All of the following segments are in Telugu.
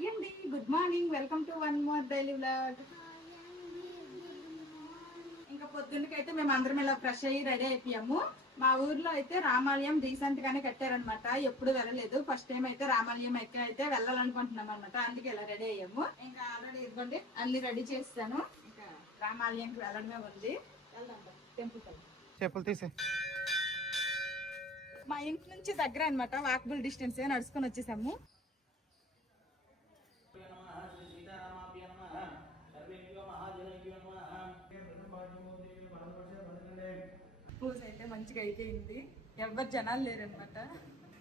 హాయ్ అండి, good morning. Welcome to one more daily vlog. ఇంకా పొద్దున్నకైతే మేము అందరం ఇలా ఫ్రెష్ అయ్యి రెడీ అయిపోయాము. మా ఊర్లో అయితే రామాలయం రీసెంట్ గానే కట్టారనమాట. ఎప్పుడు వెళ్ళలేదు, ఫస్ట్ టైం అయితే రామాలయం అయితే వెళ్ళాలనుకుంటున్నాం అనమాట. అందుకే ఇలా రెడీ అయ్యాము. ఇంకా ఆల్రెడీ ఇదిగోండి అన్ని రెడీ చేస్తాను. ఇంకా రామాలయంకి వెళ్ళడమే ఉంది. వెళ్దాం టెంపుల్ కి. చెప్పులు తీసే. మా ఇంటి నుంచి దగ్గర అనమాట, వాకబుల్ డిస్టెన్స్. నడుచుకొని వచ్చేసాము. పూజ అయితే మంచిగా అయిపోయింది. ఎవరు జనాలు లేరనమాట.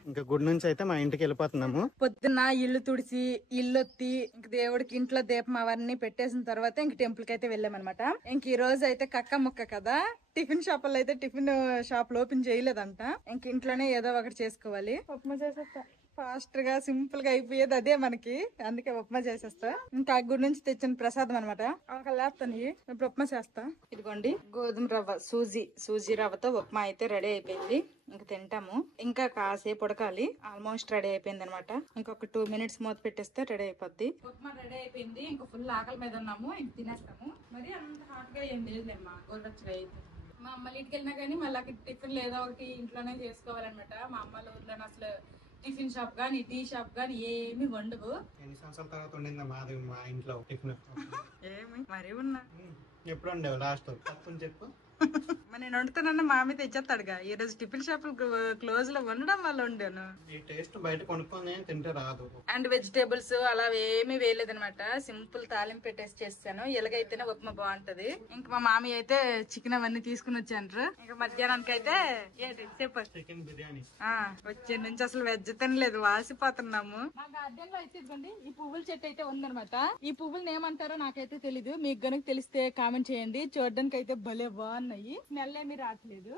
ఇంకా గుడి నుంచి అయితే మా ఇంటికి వెళ్ళిపోతున్నాము. పొద్దున్న ఇల్లు తుడిచి ఇల్లొత్తి ఇంక దేవుడికి ఇంట్లో దీపం అవన్నీ పెట్టేసిన తర్వాత ఇంక టెంపుల్ కి అయితే వెళ్ళామన్నమాట. ఇంక ఈ రోజు అయితే కక్క ముక్క కదా, టిఫిన్ షాపుల్లో అయితే టిఫిన్ షాప్ ఓపెన్ చేయలేదంట. ఇంక ఇంట్లోనే ఏదో ఒకటి చేసుకోవాలి. ఉప్మా చేసేస్తా, ఫాస్ట్ గా సింపుల్ గా అయిపోయేది అదే మనకి. అందుకే ఉప్మా చేసేస్తా. ఇంకా గుడి నుంచి తెచ్చిన ప్రసాదం అనమాట. ఒక లేస్తాను ఇప్పుడు ఉప్మా చేస్తా. ఇదిగోండి గోధుమ రవ్వ సూజీ రవ్వతో ఉప్మా అయితే రెడీ అయిపోయింది. ఇంకా తింటాము. ఇంకా కాసేపు ఉడకాలి. ఆల్మోస్ట్ రెడీ అయిపోయింది అనమాట. ఇంకొక 2 minutes మూత పెట్టేస్తే రెడీ అయిపోద్ది. ఉప్మా రెడీ అయిపోయింది. ఇంకా ఫుల్ ఆకలి మీద ఉన్నాము. ఇంక తినేస్తాము. మరి అంత హాట్ గా ఏం లేదులేమ్మా, గోరువెచ్చగా అయితే. మా అమ్మల ఇంటికి వెళ్ళినా గానీ మళ్ళీ అక్కడ టిఫిన్ ఏదో ఒకటి ఇంట్లోనే చేసుకోవాలన్నమాట. మా అమ్మల ఊర్లో అసలు టిఫిన్ షాప్ గానీ టీ షాప్ గానీ ఏమి వండవు. ఎన్ని సంవత్సరాల తర్వాత ఉండిందా మాది మా ఇంట్లో టిఫిన్? ఏమి మరీ ఉన్నా ఎప్పుడు ఉండేవు లాస్ట్ తప్పని చెప్పు. మరి నేను వండుతానన్నా మా మీద తెచ్చేస్తాడుగా. ఈ రోజు టిఫిన్ షాపులు క్లోజ్ లో ఉండడం వల్ల వండాను. ఈ టేస్ట్ బయట కొనుక్కొని తింటే రాదు. అండ్ వెజిటేబుల్స్ అలా ఏమీ వేయలేదనమాట. సింపుల్ తాలింపు పెట్టేసి చేస్తాను. ఎలాగైతేనే ఉప్మా బాగుంటది. ఇంకా మా మామయ్య అయితే చికెన్ అవన్నీ తీసుకుని వచ్చాను. ఇంకా మధ్యాహ్నానికి అయితే ఏంటి చెప్పండి, చికెన్ బిర్యానీ. వచ్చే నుంచి అసలు వెజ్ తినలేదు, వాసిపోతున్నాము. మా గార్డెన్ లో అయితే ఇదిగోండి ఈ పువ్వుల చెట్టు అయితే ఉందనమాట. ఈ పువ్వులు ఏమంటారో నాకైతే తెలీదు. మీకు గనుక తెలిస్తే కామెంట్ చేయండి. చూడడానికి అయితే భలే బాగున్నాయి. స్మెల్ ఏమి రావట్లేదు,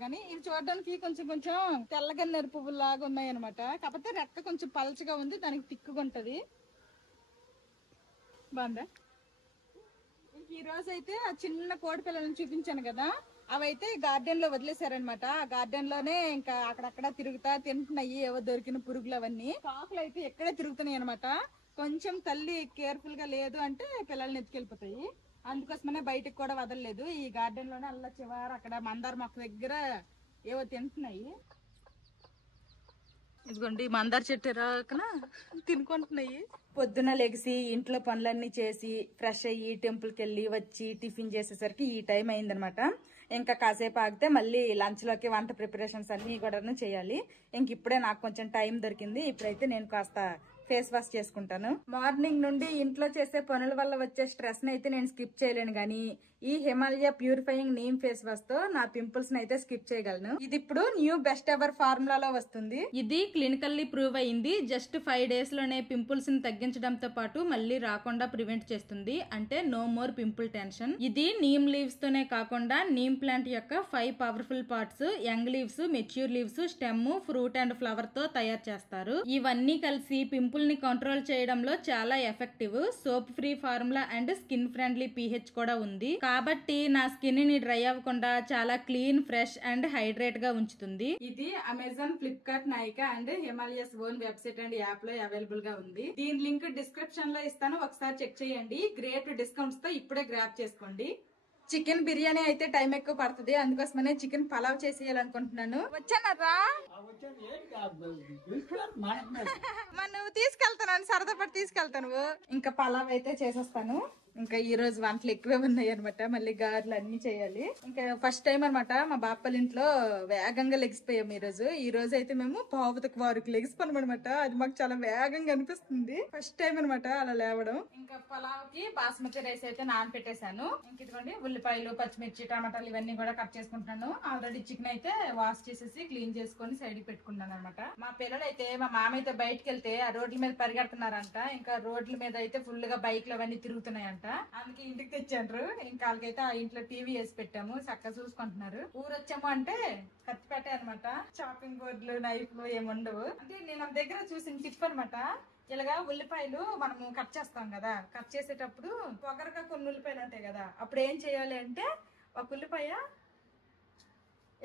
కానీ ఇవి చూడడానికి కొంచెం కొంచెం తెల్లగన్నేరు పువ్వులు లాగా ఉన్నాయి అనమాట. కాకపోతే రెక్క కొంచెం పలచగా ఉంది, దానికి తిక్కుగా ఉంటది. బాగుందా? ఇంక ఈ రోజు అయితే ఆ చిన్న కోడి పిల్లలను చూపించాను కదా, అవైతే గార్డెన్ లో వదిలేశారనమాట. ఆ గార్డెన్ లోనే ఇంకా అక్కడక్కడ తిరుగుతా తింటున్నాయి ఏవో దొరికిన పురుగులు అవన్నీ. కాకులు అయితే ఎక్కడే తిరుగుతున్నాయి అనమాట. కొంచెం తల్లి కేర్ఫుల్ గా లేదు అంటే పిల్లల్ని ఎత్తుకెళ్ళిపోతాయి. అందుకోసమనే బయటకు కూడా వదలలేదు. ఈ గార్డెన్ లోనే అల్ల చివర అక్కడ మందార మొక్క దగ్గర ఏవో తింటున్నాయి. ఇదిగోండి మందార చెట్టు రాకన తినుకుంటున్నాయి. పొద్దున లెగిసి ఇంట్లో పనులన్నీ చేసి ఫ్రెష్ అయ్యి టెంపుల్ కి వెళ్ళి వచ్చి టిఫిన్ చేసేసరికి ఈ టైం అయిందనమాట. ఇంకా కాసేపు ఆగితే మళ్ళీ లంచ్ లోకి వంట ప్రిపరేషన్స్ అన్ని కూడా చేయాలి. ఇంక ఇప్పుడే నాకు కొంచెం టైం దొరికింది. ఇప్పుడైతే నేను కాస్త ఫేస్ వాష్ చేసుకుంటాను. మార్నింగ్ నుండి ఇంట్లో చేసే పనుల వల్ల వచ్చే స్ట్రెస్ ని అయితే నేను స్కిప్ చేయలేను గానీ ఈ Himalaya purifying neem face wash తో నా పింపుల్స్ ని అయితే స్కిప్ చేయగలను. ఇది ఇప్పుడు న్యూ బెస్ట్ ఎవర్ ఫార్ములాలో వస్తుంది. ఇది క్లినికల్లీ ప్రూవ్ అయింది. జస్ట్ 5 days లోనే పింపుల్స్ ని తగ్గించడంతో పాటు మళ్ళీ రాకుండా ప్రివెంట్ చేస్తుంది. అంటే నో మోర్ పింపుల్ టెన్షన్. ఇది నీమ్ లీవ్స్ తోనే కాకుండా నీమ్ ప్లాంట్ యొక్క 5 powerful parts, young leaves, mature leaves, stem, fruit and flower తో తయారు చేస్తారు. ఇవన్నీ కలిసి పింపుల్ ని కంట్రోల్ చేయడంలో చాలా effective. Soap free formula and skin friendly pH కూడా ఉంది. కాబట్టి నా స్కిన్ ని డ్రై అవ్వకుండా చాలా క్లీన్, ఫ్రెష్ అండ్ హైడ్రేట్ గా ఉంచుతుంది. ఇది Amazon, Flipkart, Nykaa and Himalayas own website and app లో అవైలబుల్ గా ఉంది. దీని లింక్ డిస్క్రిప్షన్ లో ఇస్తాను, ఒకసారి చెక్ చేయండి. గ్రేట్ డిస్కౌంట్స్ తో ఇప్పుడే గ్రాప్ చేసుకోండి. చికెన్ బిర్యానీ అయితే టైం ఎక్కువ పడుతుంది, అందుకోసమనే చికెన్ పలావ్ చేసేయాలనుకుంటున్నాను. వచ్చానరా మరి నువ్వు తీసుకెళ్తాను, సరదా పడి తీసుకెళ్తాను. ఇంకా పలావ్ అయితే చేసేస్తాను. ఇంకా ఈ రోజు వంటలు ఎక్కువే ఉన్నాయి అనమాట. మళ్ళీ గారెలు అన్ని చేయాలి. ఇంకా ఫస్ట్ టైం అనమాట మా బాపల ఇంట్లో వేగంగా లెగిసిపోయాం ఈ రోజు అయితే మేము 3:15 లెగిసిపోయాం అనమాట. అది మాకు చాలా వేగంగా అనిపిస్తుంది. ఫస్ట్ టైం అనమాట అలా లేవడం. ఇంకా పలావ్ కి బాస్మతి రైస్ అయితే నానపెట్టేశాను. ఇంక ఇదిగోండి ఉల్లిపాయలు, పచ్చిమిర్చి, టమాటాలు ఇవన్నీ కూడా కట్ చేసుకుంటున్నాను. ఆల్రెడీ చికెన్ అయితే వాష్ చేసేసి క్లీన్ చేసుకుని సైడ్ కి పెట్టుకున్నాను అనమాట. మా పిల్లలు అయితే మా మామ అయితే బయటకు వెళ్తే ఆ రోడ్ల మీద పరిగెడుతున్నారంట. ఇంకా రోడ్ల మీద అయితే ఫుల్ గా బైక్లు అవన్నీ తిరుగుతున్నాయంట. అందుకే ఇంటికి తెచ్చారు. ఇంకా వాళ్ళకైతే ఆ ఇంట్లో టీవీ వేసి పెట్టాము, చక్కగా చూసుకుంటున్నారు. ఊరొచ్చాము అంటే కత్తి పెట్టే అనమాట. షాపింగ్ బోర్డులు, నైఫ్లు ఏముండవు. అంటే నేను దగ్గర చూసిన టిప్ అనమాట. ఇలాగా ఉల్లిపాయలు మనము కట్ చేస్తాం కదా, కట్ చేసేటప్పుడు పొగరగా కొన్ని ఉల్లిపాయలు ఉంటాయి కదా, అప్పుడు ఏం చేయాలి అంటే ఒక ఉల్లిపాయ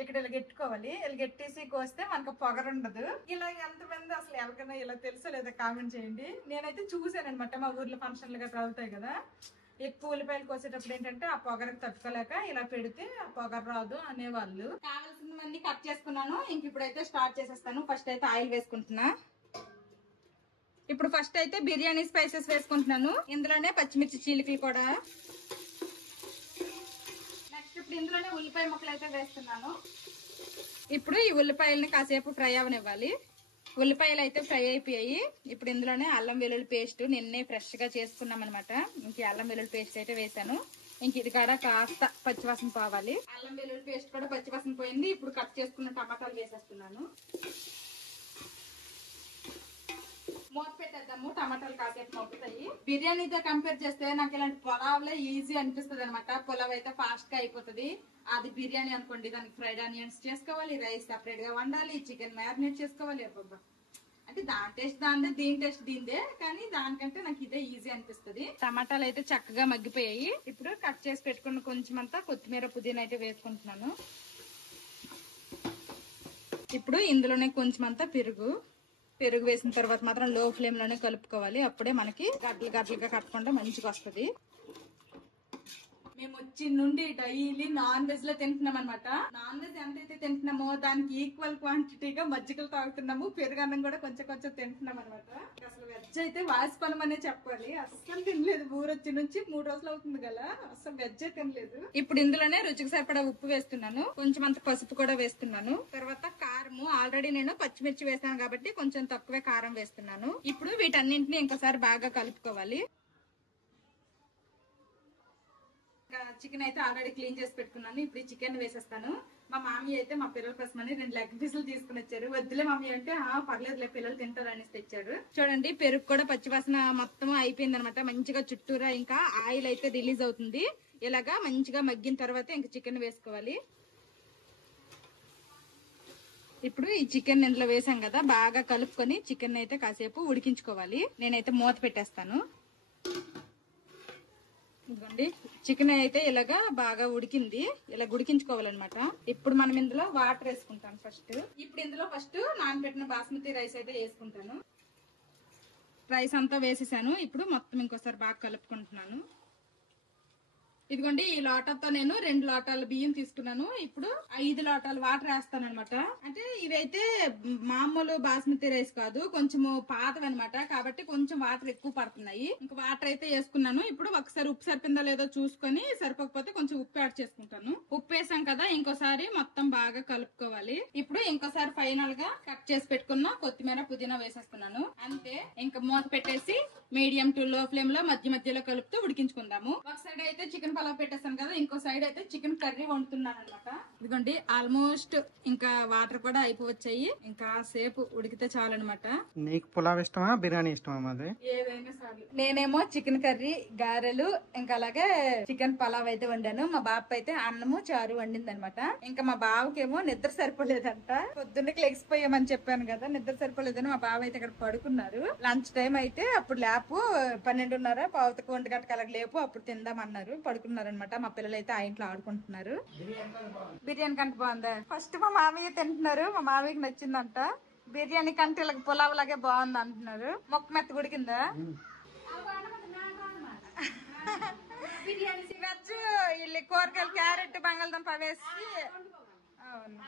ఇక్కడ ఇలా గెట్టుకోవాలి. ఇలా గెట్టేసి కోస్తే మనకు పొగరు ఉండదు. ఇలా ఎంతమంది అసలు ఎవరికైనా ఇలా తెలుసో లేదా కామెంట్ చేయండి. నేనైతే చూసాను అనమాట, మా ఊర్లో ఫంక్షన్లు గట్రా అవుతాయి కదా, ఎక్కువ ఉల్లిపాయలు కోసేటప్పుడు ఏంటంటే ఆ పొగరకు తట్టుకోలేక ఇలా పెడితే ఆ పొగరు రాదు అనేవాళ్ళు. కావాల్సినవన్నీ కట్ చేసుకున్నాను. ఇంక ఇప్పుడైతే స్టార్ట్ చేసేస్తాను. ఫస్ట్ అయితే ఆయిల్ వేసుకుంటున్నా. ఇప్పుడు ఫస్ట్ అయితే బిర్యానీ స్పైసెస్ వేసుకుంటున్నాను. ఇందులోనే పచ్చిమిర్చి చీలికలు కూడా. నెక్స్ట్ ఇప్పుడు ఇందులోనే ఉల్లిపాయ ముక్కలు అయితే వేస్తున్నాను. ఇప్పుడు ఈ ఉల్లిపాయలని కాసేపు ఫ్రై అవనివ్వాలి. ఉల్లిపాయలు అయితే ఫ్రై అయిపోయాయి. ఇప్పుడు ఇందులోనే అల్లం వెల్లుల్లి పేస్ట్ నిన్నే ఫ్రెష్ గా చేసుకున్నాం అనమాట. ఇంక అల్లం వెల్లుల్లి పేస్ట్ అయితే వేసాను. ఇంక ఇది కూడా కాస్త పచ్చివాసన పోవాలి. అల్లం వెల్లుల్లి పేస్ట్ కూడా పచ్చివాసన పోయింది. ఇప్పుడు కట్ చేసుకున్న టమాటాలు వేసేస్తున్నాను. మూత పెట్టేద్దాము. టమాటాలు కాసేపు మగ్గుతాయి. బిర్యానీతో కంపేర్ చేస్తే నాకు ఇలాంటి పులావ్లే ఈజీ అనిపిస్తుంది అనమాట. పులావ్ అయితే ఫాస్ట్ గా అయిపోతుంది. అది బిర్యానీ అనుకోండి, దానికి ఫ్రైడ్ ఆనియన్స్ చేసుకోవాలి, రైస్ సెపరేట్ గా వండాలి, చికెన్ మ్యారినేట్ చేసుకోవాలి. అబ్బబ్బా, అంటే దాని టేస్ట్ దాందే, దీని టేస్ట్ దీందే, కానీ దానికంటే నాకు ఇదే ఈజీ అనిపిస్తుంది. టమాటాలు అయితే చక్కగా మగ్గిపోయాయి. ఇప్పుడు కట్ చేసి పెట్టుకున్న కొంచెం అంతా కొత్తిమీర పుదీనా అయితే వేసుకుంటున్నాను. ఇప్పుడు ఇందులోనే కొంచెం అంతా పెరుగు వేసిన తర్వాత మాత్రం లో ఫ్లేమ్ లోనే కలుపుకోవాలి. అప్పుడే మనకి గడ్డలుగా కట్టకుండా మంచిగా వస్తుంది. మేము వచ్చి నుండి డైలీ నాన్ వెజ్ లో తింటున్నాం అనమాట. నాన్ వెజ్ ఎంతైతే తింటున్నామో దానికి ఈక్వల్ క్వాంటిటీగా మజ్జిగలు తాగుతున్నాము. పెరుగన్నం కూడా కొంచెం తింటున్నాం అనమాట. అసలు వెజ్ అయితే వాసిపనం అనే చెప్పాలి. అస్సలు తినలేదు. ఊరొచ్చి నుంచి 3 రోజులు అవుతుంది కదా, అసలు వెజ్ తినలేదు. ఇప్పుడు ఇందులోనే రుచికి సరిపడా ఉప్పు వేస్తున్నాను. కొంచెం అంత పసుపు కూడా వేస్తున్నాను. తర్వాత కారము ఆల్రెడీ నేను పచ్చిమిర్చి వేసాను కాబట్టి కొంచెం తక్కువే కారం వేస్తున్నాను. ఇప్పుడు వీటన్నింటినీ ఇంకోసారి బాగా కలుపుకోవాలి. చికెన్ అయితే ఆల్రెడీ క్లీన్ చేసి పెట్టుకున్నాను. ఇప్పుడు ఈ చికెన్ వేసేస్తాను. మా మామీ అయితే మా పిల్లల కోసమని 2 లెగ్ పీసులు తీసుకుని వచ్చారు. వద్దులే మమ్మీ అంటే పర్లేదులే పిల్లలు తింటారు అనేసి తెచ్చారు. చూడండి, పెరుగు కూడా పచ్చివాసన మొత్తం అయిపోయింది అనమాట. మంచిగా చుట్టూరా ఇంకా ఆయిల్ అయితే రిలీజ్ అవుతుంది. ఇలాగా మంచిగా మగ్గిన తర్వాత ఇంకా చికెన్ వేసుకోవాలి. ఇప్పుడు ఈ చికెన్ ఇందులో వేసాం కదా, బాగా కలుపుకొని చికెన్ అయితే కాసేపు ఉడికించుకోవాలి. నేనైతే మూత పెట్టేస్తాను. ఇదిగోండి, చికెన్ అయితే ఇలాగా బాగా ఉడికింది. ఇలా ఉడికించుకోవాలన్నమాట. ఇప్పుడు మనం ఇందులో వాటర్ వేసుకుంటాం ఫస్ట్. ఇప్పుడు ఇందులో ఫస్ట్ నానబెట్టిన బాస్మతి రైస్ అయితే వేసుకుంటాను. రైస్ అంతా వేసేసాను. ఇప్పుడు మొత్తం ఇంకోసారి బాగా కలుపుకుంటున్నాను. ఇదిగోండి, ఈ లోటాతో నేను 2 లోటాల బియ్యం తీసుకున్నాను. ఇప్పుడు 5 లోటాల వాటర్ వేస్తాను అనమాట. అంటే ఇవైతే మామూలు బాస్మతి రైస్ కాదు, కొంచెము పాతవి అనమాట. కాబట్టి కొంచెం వాటర్ ఎక్కువ పడుతున్నాయి. ఇంకా వాటర్ అయితే వేసుకున్నాను. ఇప్పుడు ఒకసారి ఉప్పు సరిపోయిందో లేదో చూసుకొని, సరిపోకపోతే కొంచెం ఉప్పు యాడ్ చేసుకుంటాను. ఉప్పు వేసాం కదా, ఇంకోసారి మొత్తం బాగా కలుపుకోవాలి. ఇప్పుడు ఇంకోసారి ఫైనల్ గా కట్ చేసి పెట్టుకున్న కొత్తిమీర పుదీనా వేసేస్తున్నాను. అంతే, ఇంకా మూత పెట్టేసి మీడియం టు లో ఫ్లేమ్ లో మధ్యలో కలుపుతూ ఉడికించుకుందాము. ఒక సైడ్ అయితే చికెన్ పలావ్ పెట్టేస్తాను కదా, ఇంకో సైడ్ అయితే చికెన్ కర్రీ వండుతున్నాను అనమాట. ఇదిగోండి, ఆల్మోస్ట్ ఇంకా వాటర్ కూడా అయిపోవచ్చాయి. ఇంకా సేపు ఉడికితే చాలన్నమాట. నీకు పులావ్ ఇష్టమా, బిర్యానీ ఇష్టమా? మాది ఏదైనా చాలు. నేనేమో చికెన్ కర్రీ, గారెలు, ఇంకా అలాగే చికెన్ పలావ్ అయితే వండాను. మా బాబు అయితే అన్నము చారు వండింది అనమాట. ఇంకా మా బావకేమో నిద్ర సరిపోలేదంట. పొద్దున్నకి లెగిసిపోయామని చెప్పాను కదా, నిద్ర సరిపోలేదని మా బావ అయితే ఇక్కడ పడుకున్నారు. లంచ్ టైం అయితే అప్పుడు లేపు 12:30 పావుతకు 1 గంటకు అలాగ లేపు, అప్పుడు తిందామన్నారు. పడుకున్నారు అనమాట. మా పిల్లలు అయితే ఆ ఇంట్లో ఆడుకుంటున్నారు. బిర్యానీ కంటే బాగుందా? ఫస్ట్ మా మామయ్య తింటున్నారు. మా మామయ్యకి నచ్చిందంట. బిర్యానీ కంటే ఇలా పులావ్ లాగే బాగుంది అంటున్నారు. మొక్క మెత్త గుడికిందా? వెజ్ ఇల్లు కూరగాయలు, క్యారెట్, బంగాళదుంప వేసి. అవును.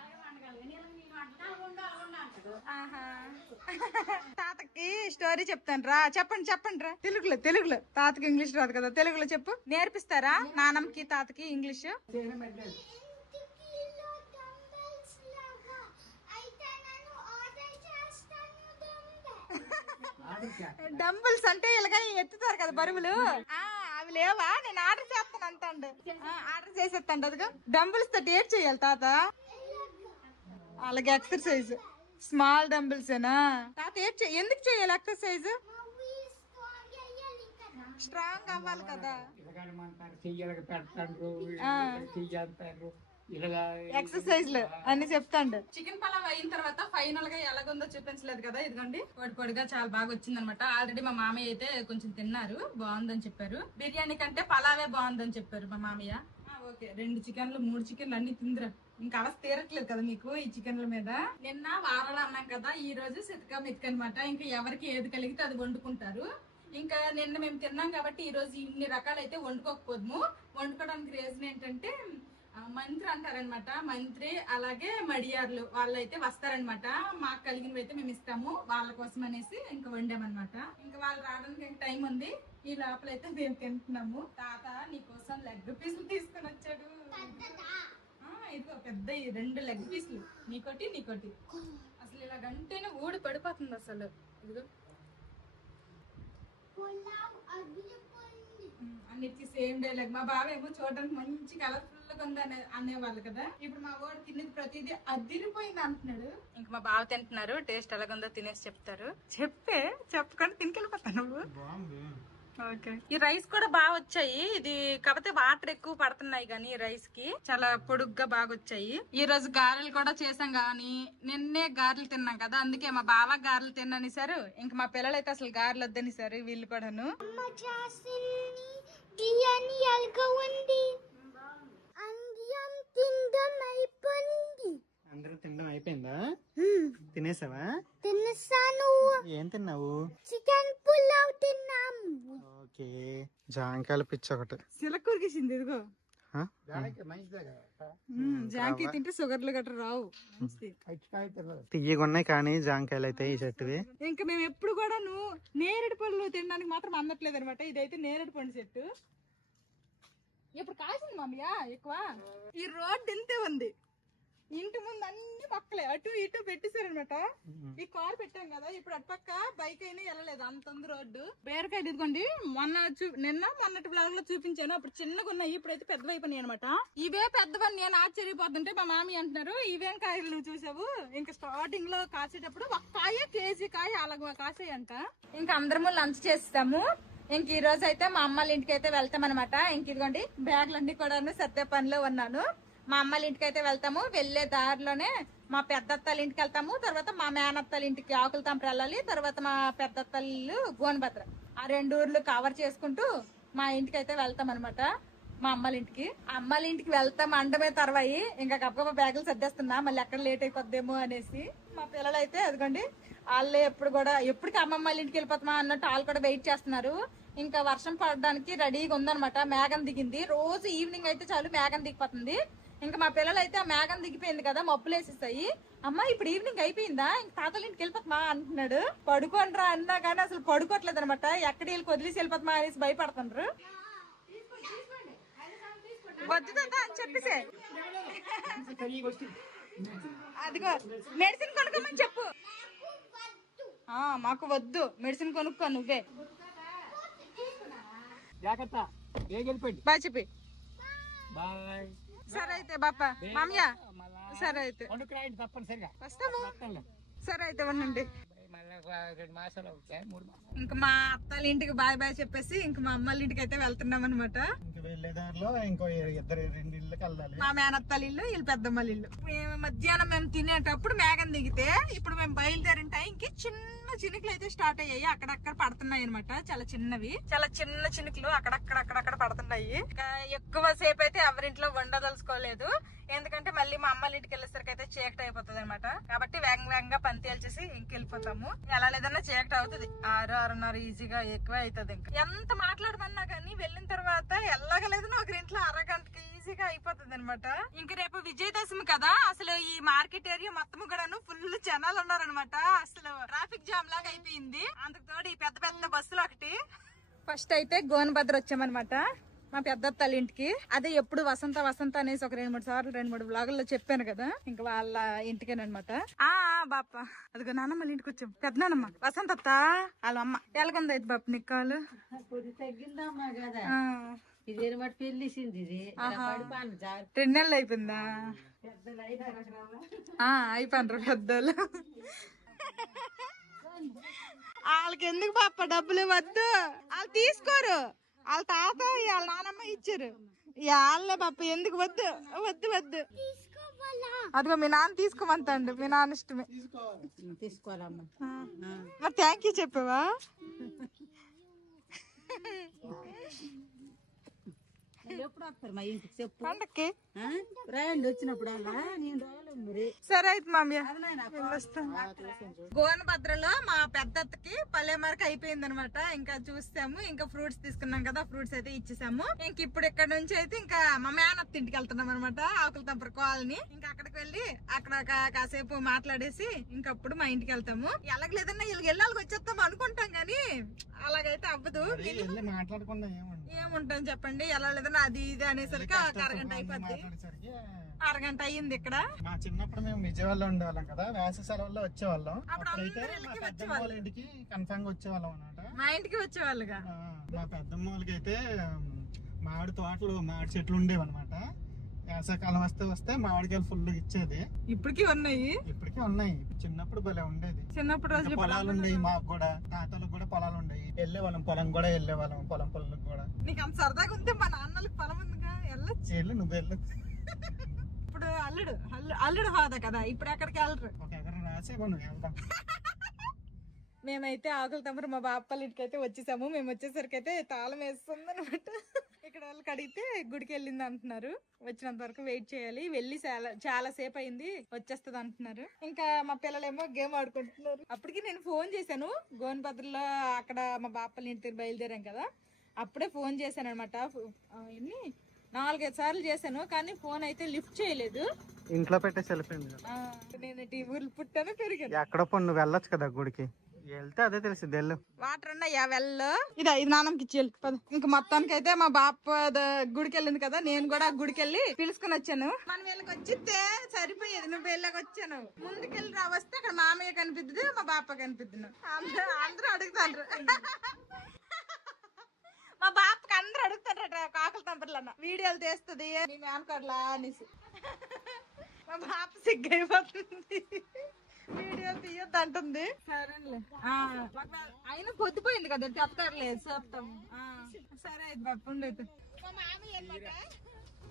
తాతకి స్టోరీ చెప్తాను రా. చెప్పండి రా. తెలుగులో తాతకి ఇంగ్లీష్ రాదు కదా, తెలుగులో చెప్పు. నేర్పిస్తారా నానమ్మకి తాతకి ఇంగ్లీష్? డంబుల్స్ అంటే ఇలాగ ఎత్తుతారు కదా బరువులు. అవి లేవా? నేను ఆర్డర్ చేస్తాను అంటాడు. ఆర్డర్ చేసేస్తాండు. అదిగా డంబుల్స్ తోటి ఏడ్ చేయాలి తాత. అలాగే ఎక్సర్సైజ్ స్మాల్ డంబుల్స్ ఏనా తాత? ఎందుకు చేయాలి ఎక్సర్సైజ్? స్ట్రాంగ్ అవ్వాలి కదా. ఎక్సర్సైజ్ అన్ని చెప్తాండు. చికెన్ పలావ్ అయిన తర్వాత ఫైనల్ గా ఎలాగుందో చూపించలేదు కదా. ఇదిగోండి, పొడిగా చాలా బాగా వచ్చింది అనమాట. ఆల్రెడీ మా మామయ్య అయితే కొంచెం తిన్నారు, బాగుందని చెప్పారు. బిర్యానీ కంటే పలావే బాగుందని చెప్పారు మా మామయ్య. ఓకే, 2 చికెన్లు 3 చికెన్లు అన్ని తిందిరా. ఇంకా అవస్థ తీరట్లేదు కదా మీకు ఈ చికెన్ల మీద. నిన్న వారాలు అన్నాం కదా, ఈ రోజు సితకా మెతుక అనమాట. ఇంకా ఎవరికి ఏది కలిగితే అది వండుకుంటారు. ఇంకా నిన్న మేము తిన్నాం కాబట్టి ఈ రోజు ఇన్ని రకాలైతే వండుకోకపోదుము. వండుకోవడానికి రీజన్ ఏంటంటే మంత్రి అంటారనమాట. మంత్రి అలాగే మడియార్లు వాళ్ళైతే వస్తారనమాట. మాకు కలిగినవి అయితే మేము ఇస్తాము, వాళ్ళ కోసం అనేసి ఇంకా వండామన్నమాట. ఇంకా వాళ్ళు రావడానికి టైం ఉంది. ఈ లోపలైతే మేము తింటున్నాము. తాత నీకోసం లెగ్ పీసులు తీసుకొని వచ్చాడు. ఇదిగో పెద్ద 2 లెగ్ పీసులు, నీకోటి నీకోటి. అసలు ఇలాగంటేనే ఊడి పడిపోతుంది అసలు. ఇదిగో అన్నిటికీ సేమ్ డైలాగ్. మా బావ ఏమో చూడడానికి మంచి కలర్ఫుల్ గా ఉంది అనేవాళ్ళు కదా. ఇప్పుడు మా వాడు తినేది ప్రతిదీ అదిరిపోయింది అంటున్నాడు. ఇంకా మా బావ తింటున్నారు. టేస్ట్ ఎలాగుందో తినేసి చెప్తారు. చెప్పకుండా తినికెళ్ళిపోతాను నువ్వు. ఓకే. ఈ రైస్ కూడా బాగా వచ్చాయి. ఇది కాకపోతే వాటర్ ఎక్కువ పడుతున్నాయి కానీ ఈ రైస్ కి చాలా పొడుగ్గా బాగా వచ్చాయి. ఈ రోజు గారెలు కూడా చేసాం గానీ నిన్నే గారెలు తిన్నాం కదా, అందుకే మా బావ గారెలు తిన్నని సారు. ఇంకా మా పిల్లలు అయితే అసలు గారెలు వద్దని సారు. వీళ్ళు కూడాను అందరూ తినడం అయిపోయిందా? తినేసావా? తినేసాను. ఏం తిన్నావు? చికెన్ పులావ్ తిన్నాము. ఓకే. జాంకాయల పిచ్చి ఒకటి సిలకూరికిసింది. ఇదిగో జాంకాయ తింటే షుగర్లు గట్రా రావు. తియ్యగా ఉన్నాయి కానీ జాంకాయలు అయితే ఈ చెట్టువి. ఇంకా మేము ఎప్పుడు కూడా నేరేడు పళ్ళు తినడానికి మాత్రం అందట్లేదు అనమాట. ఇదైతే నేరేడు పండు చెట్టు. ఇప్పుడు కాసింది మమ్మీయా ఎక్కువ. ఈ రోడ్డు ఇంతే ఉంది. ఇంటి ముందు అన్ని మొక్కలే అటు ఇటు పెట్టేశారనమాట. ఈ కార్ పెట్టాం కదా, ఇప్పుడు అటుపక్క బైక్ అయినా వెళ్ళలేదు, అంత ఉంది రోడ్డు. బీరకాయలు ఇదిగోండి, నిన్న మొన్నటి బ్లాగ్ లో చూపించాను. అప్పుడు చిన్నగా ఉన్నాయి, ఇప్పుడైతే పెద్దవి అయిపోయినాయి అనమాట. ఇవే పెద్దవని నేను ఆశ్చర్యపోతుంటే మా మామీ అంటున్నారు ఇవేం కాయలు నువ్వు చూసావు. ఇంకా స్టార్టింగ్ లో కాసేటప్పుడు ఒక కాయ కేజీ కాయ అలాగ కాసాయంట. ఇంకా అందరము లంచ్ చేస్తాము. ఇంక ఈ రోజు అయితే మా అమ్మాళ్ళ ఇంటికి అయితే వెళ్తాం అనమాట. ఇంక ఇదిగోండి బ్యాగులన్నీ కూడా సర్దే పనిలో ఉన్నాను. మా అమ్మాళ్ళ ఇంటికి అయితే వెళ్తాము. వెళ్లే దారిలోనే మా పెద్దత్తాల ఇంటికి వెళ్తాము. తర్వాత మా మేనత్తాల ఇంటికి ఆకుల తంపర వెళ్ళాలి. తర్వాత మా పెద్దత్తాల ఇల్లు గోనభద్ర. ఆ 2 ఊర్లు కవర్ చేసుకుంటూ మా ఇంటికి అయితే వెళ్తాం అనమాట. మా అమ్మాళ్ళ ఇంటికి. అమ్మాళ్ళ ఇంటికి వెళ్తాం అండమే తర్వాయి. ఇంకా గప్ప బ్యాగులు సర్దేస్తున్నా, మళ్ళీ ఎక్కడ లేట్ అయిపోద్దేమో అనేసి. మా పిల్లలు అయితే అదిగోండి వాళ్ళే ఎప్పటికి అమ్మమ్మ వాళ్ళ ఇంటికి వెళ్ళిపోతామా అన్నట్టు వాళ్ళు కూడా వెయిట్ చేస్తున్నారు. ఇంకా వర్షం పడడానికి రెడీగా ఉందనమాట. మేఘం దిగింది. రోజు ఈవినింగ్ అయితే చాలు మేఘం దిగిపోతుంది. ఇంకా మా పిల్లలు అయితే ఆ మేఘం దిగిపోయింది కదా, మబ్బులు వేసేస్తాయి. అమ్మ ఇప్పుడు ఈవినింగ్ అయిపోయిందా, ఇంక తాతల ఇంటికి వెళ్ళిపోతామా అంటున్నాడు. పడుకోనరా అన్నా కానీ అసలు పడుకోవట్లేదు అనమాట. ఎక్కడ వీళ్ళకి వదిలేసి వెళ్ళిపోతామా అనేసి భయపడుతున్నారు. వద్దు అని చెప్పేసి అదిగో మెడిసిన్ కొనుక్కోమని చెప్పు. మాకు వద్దు, మెడిసిన్ కొనుక్కో నువ్వే. బాయ్ చెప్పి. సరే అయితే బాపా మామయ్య. సరే అయితే వస్తాము. సరే అయితే ఉండండి. ఇంకా మా అత్తాల ఇంటికి బాయ్ బాయ్ చెప్పేసి ఇంకా మా అమ్మాళ్ళ ఇంటికి అయితే వెళ్తున్నాం అనమాట. మా మేనత్తాల ఇల్లు, వీళ్ళు పెద్దమ్మల ఇల్లు. మధ్యాహ్నం మేము తినేటప్పుడు మేఘం దిగితే ఇప్పుడు మేము బయలుదేరిన టైంకి చిన్న చినుకులు అయితే స్టార్ట్ అయ్యాయి. అక్కడక్కడ పడుతున్నాయి అనమాట. చాలా చిన్నవి, చాలా చిన్న చినుకులు అక్కడక్కడ పడుతున్నాయి. ఎక్కువ సేపు అయితే ఎవరింట్లో వండదలుచుకోలేదు. ఎందుకంటే మళ్ళీ మా అమ్మాళ్ళ ఇంటికి వెళ్ళేసరికి అయితే చీకటి అయిపోతుంది అనమాట. కాబట్టి వేగంగా పని తేల్చేసి ఇంకెళ్ళిపోతాము. ఎలా లేదన్నా చీకటి అవుతుంది. 6-6:30 ఈజీగా ఎక్కువ అవుతుంది. ఇంకా ఎంత మాట్లాడమన్నా కానీ వెళ్ళిన తర్వాత ఎలాగలేదు ఒక ఇంట్లో అరగంటకి ఈజీగా అయిపోతుంది అనమాట. ఇంక రేపు విజయదశమి కదా, అసలు ఈ మార్కెట్ ఏరియా మొత్తం కూడాను ఫుల్ జనాలు ఉన్నారనమాట. అసలు ట్రాఫిక్ జామ్ లాగా అయిపోయింది. అందుకు తోడు ఈ పెద్ద పెద్ద బస్సులు ఒకటి. ఫస్ట్ అయితే గోనభద్ర వచ్చామన్నమాట మా పెద్దత్తాల ఇంటికి. అదే ఎప్పుడు వసంత అనేసి ఒక 2-3 సార్లు 2-3 బ్లాగుల్లో చెప్పాను కదా, ఇంకా వాళ్ళ ఇంటికేనమాట. బాప అదిగో నాన్నమ్మ ఇంటికి వచ్చాం. పెద్ద నాన్నమ్మ వసంతత్త వాళ్ళ అమ్మ. ఎలాగుంది అయితే బాప నీకు కాలు? తగ్గిందమ్మా కదా, ఇది పెళ్లిసింది. 2 నెలలు అయిపోయిందా? అయిపోయినరు పెద్దోళ్ళు. వాళ్ళకి ఎందుకు పాప డబ్బులు వద్దు, వాళ్ళు తీసుకోరు. వాళ్ళ తాత వాళ్ళ నానమ్మ ఇచ్చారు. వాళ్ళే పాప ఎందుకు వద్దు వద్దు వద్దు. అదిగో మీ నాన్న తీసుకోమంటాడు. మీ నాన్న ఇష్టమే తీసుకోవాలమ్మా. మరి థ్యాంక్ యూ చెప్పావా? ఎప్పుడు వస్తారు మా ఇంటికి చెప్పు పండక్కి రాయండి వచ్చినప్పుడు అలా నేను రాయలేదు మరి సరే అయితే మామయ్య గోనభద్రలో మా పెద్దత్తకి పల్లెమార్క్ అయిపోయింది అనమాట. ఇంకా చూసాము, ఇంకా ఫ్రూట్స్ తీసుకున్నాం కదా, ఫ్రూట్స్ అయితే ఇచ్చేసాము. ఇంక ఇప్పుడు ఇక్కడ నుంచి అయితే ఇంకా మా మేనత్త ఇంటికి వెళ్తున్నాం అనమాట, ఆకుల తంపర కాలనీ. ఇంకా అక్కడికి వెళ్ళి అక్కడ కాసేపు మాట్లాడేసి ఇంకప్పుడు మా ఇంటికి వెళ్తాము. ఎలాగలేదన్నా వీళ్ళకి వెళ్ళాలి వచ్చేస్తాం అనుకుంటాం కానీ అలాగైతే అవ్వదు. మాట్లాడకుండా ఏముంటాం చెప్పండి, ఎలా లేదన్నా అది ఇది అనేసరికి అరగంట అయిపోద్ది. అరగంట అయ్యింది. ఇక్కడ మా చిన్నప్పుడు మేము విజయవాడలో ఉండేవాళ్ళం కదా, వేసవి సెలవుల్లో వచ్చేవాళ్ళం. అప్పుడైతే మా పెద్దమ్మ వాళ్ళ ఇంటికి కన్ఫర్మ్ గా వచ్చేవాళ్ళం అన్నమాట. మా ఇంటికి వచ్చేవాళ్ళుగా. మా పెద్దమ్మ వాళ్ళకి అయితే మామిడి తోటలు, మామిడి చెట్లు ఉండేవి అనమాట. వేసవికాలం వస్తే మామిడికాయలు ఫుల్ ఇచ్చేది. ఇప్పటికీ ఉన్నాయి, ఇప్పటికీ ఉన్నాయి. చిన్నప్పుడు భలే ఉండేది. చిన్నప్పుడు రోజులు పొలాలు ఉండేవి మాకు కూడా, తాతలకు కూడా పొలాలు ఉండేవి. వెళ్ళేవాళ్ళం పొలం కూడా, వెళ్ళేవాళ్ళం పొలం పొలం కూడా. నీకు అంత సరదాగా ఉంటే మా నాన్నలకు పొలం ఉందిగా, వెళ్ళొచ్చు. వెళ్ళు, నువ్వు వెళ్ళు. ఇప్పుడు అల్లుడు హోదా కదా, ఇప్పుడు ఎక్కడికి వెళ్ళరు. ఒక ఎకరం రాసే మనం వెళ్దాం. మేమైతే ఆకుల తంపర మా బాపల్లి ఇంటికి అయితే వచ్చేసాము. మేము వచ్చేసరికి అయితే తాళం వేస్తుంది అనమాట. ఇక్కడ వాళ్ళకి అడిగితే గుడికి వెళ్ళింది అంటున్నారు. వచ్చినంత వరకు వెయిట్ చేయాలి. వెళ్ళి చాలా సేపు అయింది, వచ్చేస్తుంది అంటున్నారు. ఇంకా మా పిల్లలేమో గేమ్ ఆడుకుంటున్నారు. అప్పటికి నేను ఫోన్ చేశాను గోనభద్రలో, అక్కడ మా బాపల్లి ఇంటికి బయలుదేరాం కదా, అప్పుడే ఫోన్ చేశాను అనమాట. 4-5 సార్లు చేశాను కానీ ఫోన్ అయితే లిఫ్ట్ చేయలేదు. ఇంట్లో పెట్టేసి వెళ్ళిపోయింది. నేను ఊర్లు పుట్టాను, పెరిగాను. ఎక్కడ పో, నువ్వు వెళ్ళొచ్చు కదా గుడికి. వెళ్తే అదే తెలిసింది. వెళ్ళు. వాటర్ ఉన్నాయా వెళ్ళు. ఇది నాన్నకి ఇచ్చి వెళ్ళి. ఇంక మొత్తానికి అయితే మా బాప గుడికి వెళ్ళింది కదా, నేను కూడా గుడికి వెళ్ళి పిలుచుకుని వచ్చాను. మనం వీళ్ళకి వచ్చితే సరిపోయేది. నువ్వు వెళ్ళకి వచ్చాను, ముందుకెళ్ళి వస్తే అక్కడ మామయ్య కనిపిద్దు, మా బాప కనిపిద్దు. అందరూ అడుగుతారు, మా బాపకి అందరూ అడుగుతారట కాకుల తంపర్లన్న వీడియోలు తీస్తుంది నేను అనుకోట్లా అనేసి. మా బాప సిగ్గైపోతుంది, వీడియో తీయొద్దు అంటుంది. సరేలే, అయినా పొద్దుపోయింది కదా, చెప్తారులేదు చూస్తాము. సరే అయితే బాప ఉండేది. మా మామయ్య అనమాట,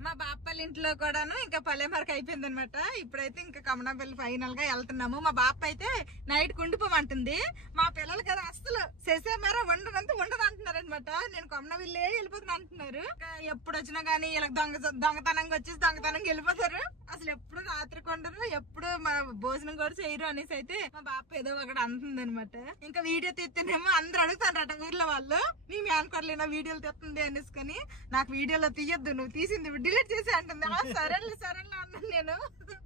మా బాపల్లి ఇంట్లో కూడాను ఇంకా పల్లెమార్క్ అయిపోయింది అనమాట. ఇప్పుడైతే ఇంకా కమనాపల్లి ఫైనల్ గా వెళ్తున్నాము. మా బాప అయితే నైట్ కుండిపోమంటుంది. మా పిల్లలు కదా అసలు చేసేమారా ఉండదంతా ఉండదు అంటున్నారు అనమాట. నేను కమనవెళ్ళే వెళ్ళిపోతున్నా అంటున్నారు. ఎప్పుడు వచ్చినా గానీ ఇలా దొంగతనంగా వచ్చేసి దొంగతనంగా వెళ్ళిపోతారు. అసలు ఎప్పుడు రాత్రి కొండరు, ఎప్పుడు మా భోజనం కూడా చేయరు అనేసి అయితే మా బాప ఏదో ఒకటి అంటుంది అనమాట. ఇంకా వీడియో తీస్తేనేమో అందరు అడుగుతారట ఊర్లో వాళ్ళు, నీ మేనకోడలేనా వీడియోలు తీస్తుంది అనేసుకొని. నాకు వీడియోలో తీయొద్దు, నువ్వు తీసింది డిలీట్ చేసి అంటుంది. సరేలే సరేలే అన్నాను నేను.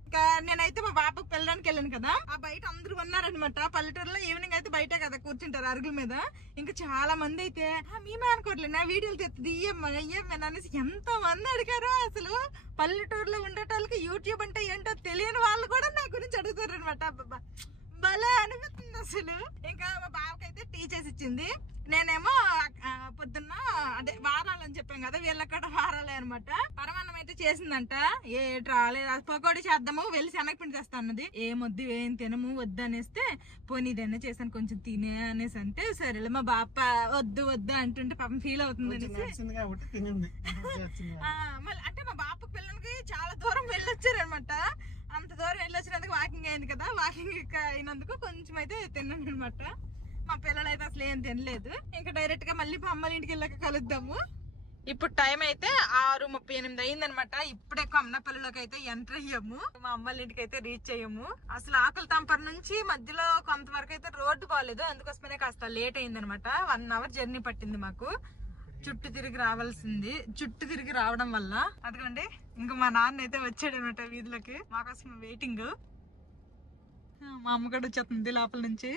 ఇంకా నేనైతే మా బాపకు పెళ్ళడానికి వెళ్ళాను కదా, ఆ బయట అందరూ ఉన్నారనమాట. పల్లెటూరులో ఈవినింగ్ అయితే బయటే కదా కూర్చుంటారు అరుగుల మీద. ఇంకా చాలా మంది అయితే మేమే అనుకోవట్లేనా వీడియోలు తెస్తుంది ఇయ్యమ్మేనా అనేసి ఎంత మంది అడిగారో. అసలు పల్లెటూరులో ఉండేటోళ్ళకి యూట్యూబ్ అంటే ఏంటో తెలియని వాళ్ళు కూడా నా గురించి అడుగుతారు అనమాట. భలే అనిపిస్తుంది అసలు. ఇంకా మా బావకైతే టీ చేసి ఇచ్చింది. నేనేమో పొద్దున్న అదే వారాలని చెప్పాం కదా, వీళ్ళకి కూడా వారాలే అనమాట. పరమాన్నం అయితే చేసిందంట. రాలేదు, పకోడీ చేద్దాము, వెళ్ళి శనగపిండి తెస్తా అన్నది. ఏమొద్దు ఏం తినము వద్దు అనేస్తే పోనీదన్నా చేశాను కొంచెం తినే అనేసి అంటే సరేలే. మా బాప వద్దు వద్దు అంటుంటే పాపం ఫీల్ అవుతుంది అనేసి మళ్ళీ అంటే మా బాపకు పిల్లలకి చాలా దూరం వెళ్ళొచ్చారనమాట. అంత దూరం వెళ్ళొచ్చినందుకు వాకింగ్ అయింది కదా, వాకింగ్ అయినందుకు కొంచెం అయితే తిన్నాను అనమాట. మా పిల్లలు అయితే అసలు ఏం తినలేదు. ఇంకా డైరెక్ట్ గా మళ్ళీ మా అమ్మల ఇంటికి వెళ్ళాక కలుద్దాము. ఇప్పుడు టైం అయితే 6:38 అయిందనమాట. ఇప్పుడే కమనపల్లిలోకి అయితే ఎంటర్ అయ్యాము. మా అమ్మల ఇంటికి అయితే రీచ్ అయ్యాము. అసలు ఆకుల తంపర నుంచి మధ్యలో కొంతవరకు అయితే రోడ్డు బాగాలేదు, అందుకోసమనే కాస్త లేట్ అయిందనమాట. 1 అవర్ జర్నీ పట్టింది మాకు. చుట్టూ తిరిగి రావడం వల్ల. అదిగోండి ఇంకా మా నాన్న అయితే వచ్చాడు అనమాట వీధిలోకి, మాకోసం వెయిటింగ్. మా అమ్మ కూడా వచ్చేస్తుంది లోపల నుంచి.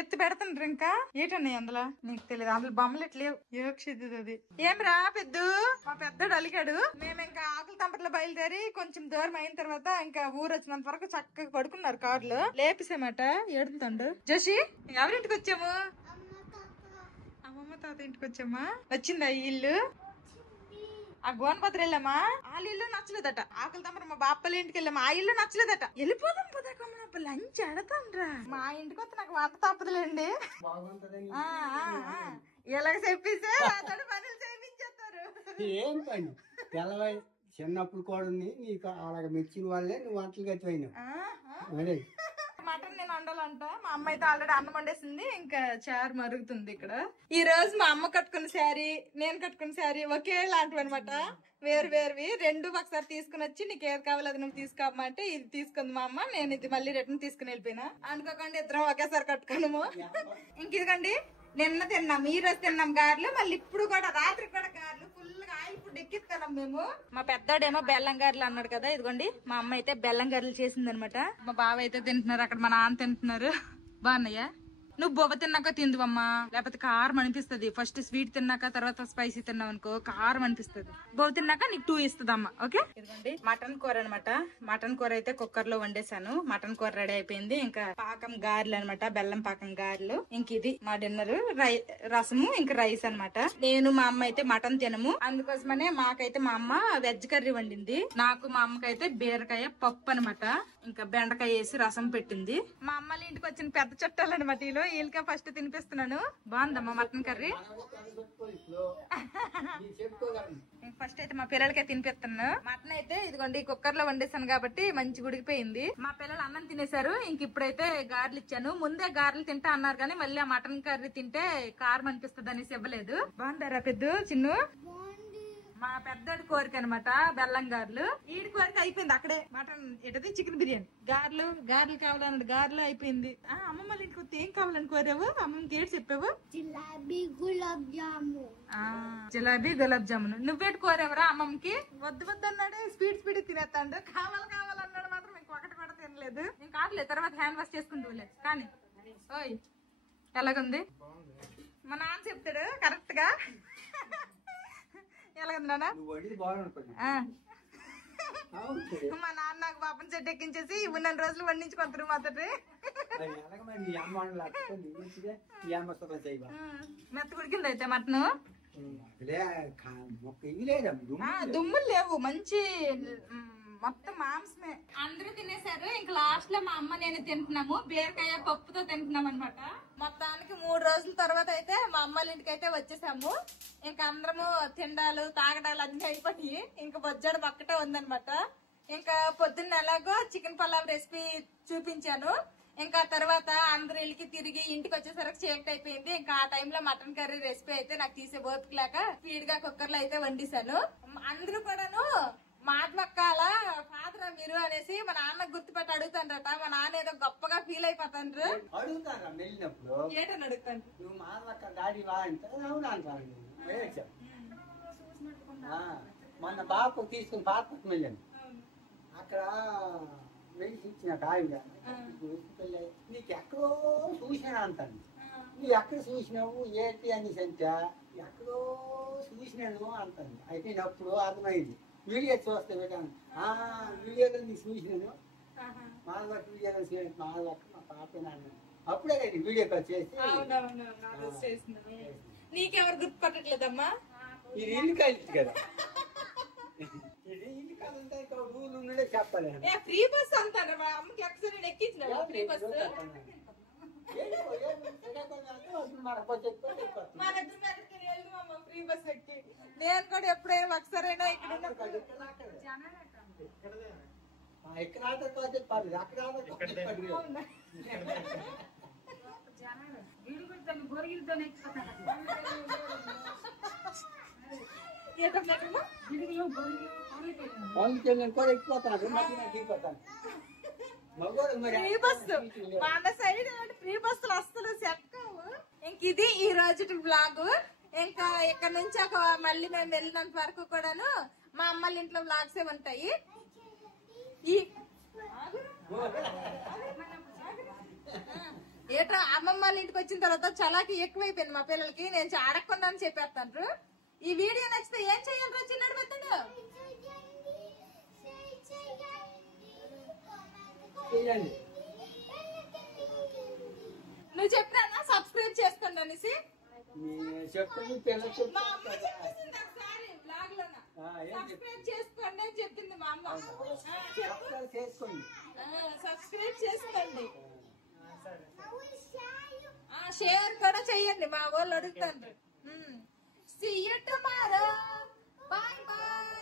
ఎత్తి పెడతాను ఇంకా ఏటన్నాయి అందులో నీకు తెలియదు, అందులో బొమ్మలు ఎట్లేవు. అది ఏం రా పెద్ద మా పెద్దడు అలిగాడు. మేము ఇంకా ఆకుల తంపట్లో బయలుదేరి కొంచెం దూరం అయిన తర్వాత ఇంకా ఊరు వచ్చినంత వరకు చక్కగా పడుకున్నారు కారులో. లేపిసేమాట ఏడుతుండు. జోషి ఎవరింటికి వచ్చాము? అమ్మమ్మ తాత ఇంటికి వచ్చామా. వచ్చిందా ఈ ఇల్లు? ఆ గోనభద్ర వెళ్ళామా, వాళ్ళ ఇల్లు నచ్చలేదట. ఆకుల తంపర మా బాపల్లి ఇంటికి వెళ్ళామా, ఆ ఇల్లు నచ్చలేదట. వెళ్ళిపోదాం పోదాక లంచ్ ఎడతాం రా. మా ఇంటికి వస్తే నాకు వంట తప్పదులేండి. ఇలాగ చెప్పేసే అతడు పనులు చేయించేస్తారు. ఏం పని తెల్లవై చిన్నప్పుడు కూడా నీకు అలాగ మెచ్చిన వాళ్ళే నువ్వు వంటలు గట్టిపోయినావు. మటన్ నేను వండాలి వంట. మా అమ్మ అయితే ఆల్రెడీ అన్నం వండేసింది, ఇంకా చారు మరుగుతుంది ఇక్కడ. ఈ రోజు మా అమ్మ కట్టుకున్న శారీ, నేను కట్టుకున్న శారీ ఒకే లాంటివి అనమాట. వేరు వేరువి రెండు ఒకసారి తీసుకుని వచ్చి నీకు ఏది కావాలి అది నువ్వు తీసుకోమంటే ఇది తీసుకుంది మా అమ్మ. నేను ఇది మళ్ళీ రిటర్న్ తీసుకుని వెళ్ళిపోయినా. అనుకోకండి ఇద్దరం ఒకేసారి కట్టుకున్నాము. ఇంక ఇదిగండి నిన్న తిన్నాం, ఈ రోజు తిన్నాం గారెలు. మళ్ళీ ఇప్పుడు కూడా రాత్రి కూడా గారెలు ఫుల్ గా ఆయిల్ ఫుడ్ ఎక్కిస్తున్నాం మేము. మా పెద్దోడేమో బెల్లం గారెలు అన్నాడు కదా, ఇదిగోండి మా అమ్మ అయితే బెల్లం గారెలు చేసింది అనమాట. మా బావ అయితే తింటున్నారు, అక్కడ మా నాన్న తింటున్నారు. బాగున్నాయా? నువ్వు బొవ్వ తిన్నాక తిందువమ్మా, లేకపోతే కారం అనిపిస్తుంది. ఫస్ట్ స్వీట్ తిన్నాక తర్వాత స్పైసీ తిన్నావు అనుకో కారం అనిపిస్తుంది. బొవ్వ తిన్నాక నీకు 2 ఇస్తుంది అమ్మ. ఓకే. ఇదిగోండి మటన్ కూర అనమాట. మటన్ కూర అయితే కుక్కర్ లో వండేసాను. మటన్ కూర రెడీ అయిపోయింది. ఇంకా పాకం గారెలు అనమాట, బెల్లం పాకం గారెలు. ఇంక ఇది మా డిన్నర్. రసము ఇంకా రైస్ అనమాట. నేను మా అమ్మ అయితే మటన్ తినము, అందుకోసమనే మాకైతే మా అమ్మ వెజ్ కర్రీ వండింది. నాకు మా అమ్మకైతే బీరకాయ పప్పు అనమాట, ఇంకా బెండకాయ వేసి రసం పెట్టింది. మా అమ్మ ఇంటికి వచ్చిన పెద్ద చుట్టాలు అనమాట. వీళ్ళకే ఫస్ట్ తినిపిస్తున్నాను. బాగుందమ్మా మటన్ కర్రీ. ఫస్ట్ అయితే మా పిల్లలకే తినిపిస్తున్నాను. మటన్ అయితే ఇదిగోండి కుక్కర్ లో వండేసాను కాబట్టి మంచి ఉడికిపోయింది. మా పిల్లలు అన్నం తినేశారు. ఇంక ఇప్పుడైతే గారెలు ఇచ్చాను. ముందే గారెలు తింటా అన్నారు కానీ మళ్ళీ ఆ మటన్ కర్రీ తింటే కారం అనిపిస్తుంది అనేసి ఇవ్వలేదు. బాగుంటారా పెద్ద చిన్ను? మా పెద్దోడి కోరిక అనమాట బెల్లం గారెలు. ఈడి కోరిక అయిపోయింది అక్కడే. మటన్ ఏంటది చికెన్ బిర్యానీ. గారెలు కావాలన్నాడు, గారెలు అయిపోయింది. అమ్మమ్మ ఇంటికి వస్తే ఏం కావాలని కోరావు? అమ్మమ్మకి ఏడు చెప్పావు? జిలాబీ గులాబ్ జామున్. జిలాబీ గులాబ్ జామున్. నువ్వేటి కోరావరా అమ్మమ్మకి? వద్దు అన్నాడు, స్పీడ్ తినేస్తాడు. కావాలన్నాడు మాత్రం ఇంకొకటి కూడా తినలేదు. ఇంకా కావట్లేదు, తర్వాత హ్యాండ్ వాష్ చేసుకుంటూ కానీ. ఓయ్ ఎలాగుంది? మా నాన్న చెప్తాడు కరెక్ట్ గా. ఎలాగుంది నాన్న? మా నాన్న నాకు పాపం చెట్టు ఎక్కించేసి ఉన్న రోజులు వండించుకుంటారు మాతోటి. మెత్త ఉడికింది అయితే మటన్. దుమ్ములు లేవు, మంచి మొత్తం మాంసమే. అందరూ తినేశారు. ఇంకా లాస్ట్ లో మా అమ్మ నేను తింటున్నాము. బీరకాయ పప్పుతో తింటున్నాం అనమాట. మొత్తానికి 3 రోజుల తర్వాత అయితే మా అమ్మల ఇంటికి అయితే వచ్చేసాము. ఇంకా అందరము తిండాలు తాగడాలు అన్ని అయిపోయి ఇంకా బొజ్జాడు ఒక్కటే ఉందనమాట. ఇంకా పొద్దున్న ఎలాగో చికెన్ పలావ్ రెసిపీ చూపించాను. ఇంకా తర్వాత అందరు ఇళ్ళకి తిరిగి ఇంటికి వచ్చేసరికి చీకటి అయిపోయింది. ఇంకా ఆ టైంలో మటన్ కర్రీ రెసిపీ అయితే నాకు తీసే ఓపిక లేక స్పీడ్ గా కుక్కర్ లో అయితే వండిసాను. అందరూ కూడాను మాధవక్కాల ఫాదరా మీరు అనేసి మా నాన్న గుర్తుపెట్టి అడుగుతాండ్రట. మా నాన్న ఏదో గొప్పగా ఫీల్ అయిపోతాండ్రు. అడుగుతాను వెళ్ళినప్పుడు ఏటని అడుగుతాను, నువ్వు మాధవక్క డాడీ వా అంటే అవునా అంటాను. మొన్న బాబు తీసుకుని పార్కు వెళ్ళాను. అక్కడ మెడిసిన్ ఇచ్చిన ఆవిడ నీకు ఎక్కడో చూసినా అంటాను. నువ్వు ఎక్కడ చూసినావు ఏంటి అనేసి అంటే ఎక్కడో చూసినాను అంటాను. అయితే అప్పుడు అర్థమైంది. వీడియో చూస్తే పెట్టాను. వీడియోలో నీకు చూసినాను, మాధవక్క వీడియోలో మాధవక్క మా పాప నాన్న అప్పుడే కదా వీడియో కాల్ చేసి. నీకెవరు గుర్తుపట్టట్లేదమ్మా? ఇది ఇల్లు కలిసి కదా, ఇల్లు కాదంటే రూల్ ఉన్నదే చెప్పాలి. ఫ్రీ బస్ అంటారు మా అమ్మకి. ఎక్సైజ్ ఎక్కించిన ఫ్రీ బస్ ఫ్రీ బస్ ఎక్కి నేను కూడా ఎప్పుడైనా ఒకసారైనా ఇక్కడ కూడా ఎక్కిపోతాను. ఫ్రీ బస్సు మన సైడ్ ఫ్రీ బస్సులు అస్సలు సెట్ కావు. ఇంక ఇది ఈ రోజు బ్లాగ్. ఇంకా ఇక్కడ నుంచి మళ్ళీ మేము వెళ్ళినంత వరకు కూడాను మా అమ్మల ఇంట్లో బ్లాగ్స్ ఉంటాయి. ఏటో అమ్మమ్మ వాళ్ళ ఇంటికి వచ్చిన తర్వాత చలాకి ఎక్కువైపోయింది మా పిల్లలకి. నేను అడగకుండా అని చెప్పేస్తాను. ఈ వీడియో నచ్చితే ఏం చెయ్యాలి చిన్నాడు పెద్దాడు? నువ్వు చెప్పినా సబ్స్క్రైబ్ చేసుకోండి అనేసి మా అమ్మ చెప్పేసింది ఒకసారి బ్లాగ్ లో. సబ్స్క్రైబ్ చేసుకోండి అని చెప్పింది మా అమ్మ. సబ్స్క్రైబ్ చేసుకోండి, షేర్ కూడా చెయ్యండి. మా వాళ్ళు అడుగుతాను. See you tomorrow. Bye bye.